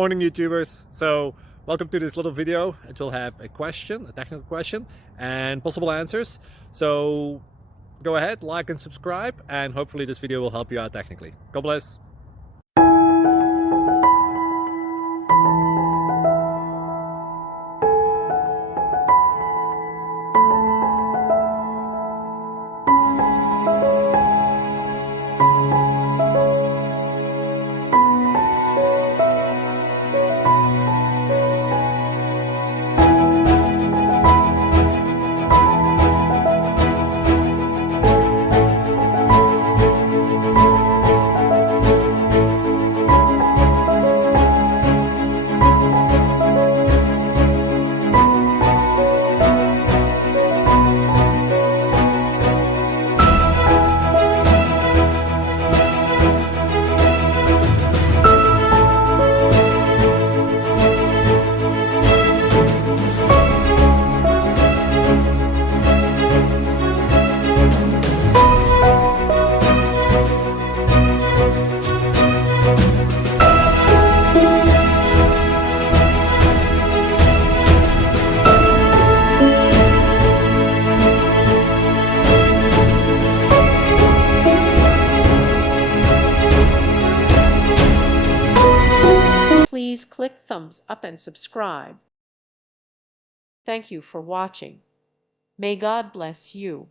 Morning YouTubers. So welcome to this little video. It will have a question, a technical question, and possible answers. So go ahead, like and subscribe, and hopefully this video will help you out technically. God bless. Please click thumbs up and subscribe. Thank you for watching. May God bless you.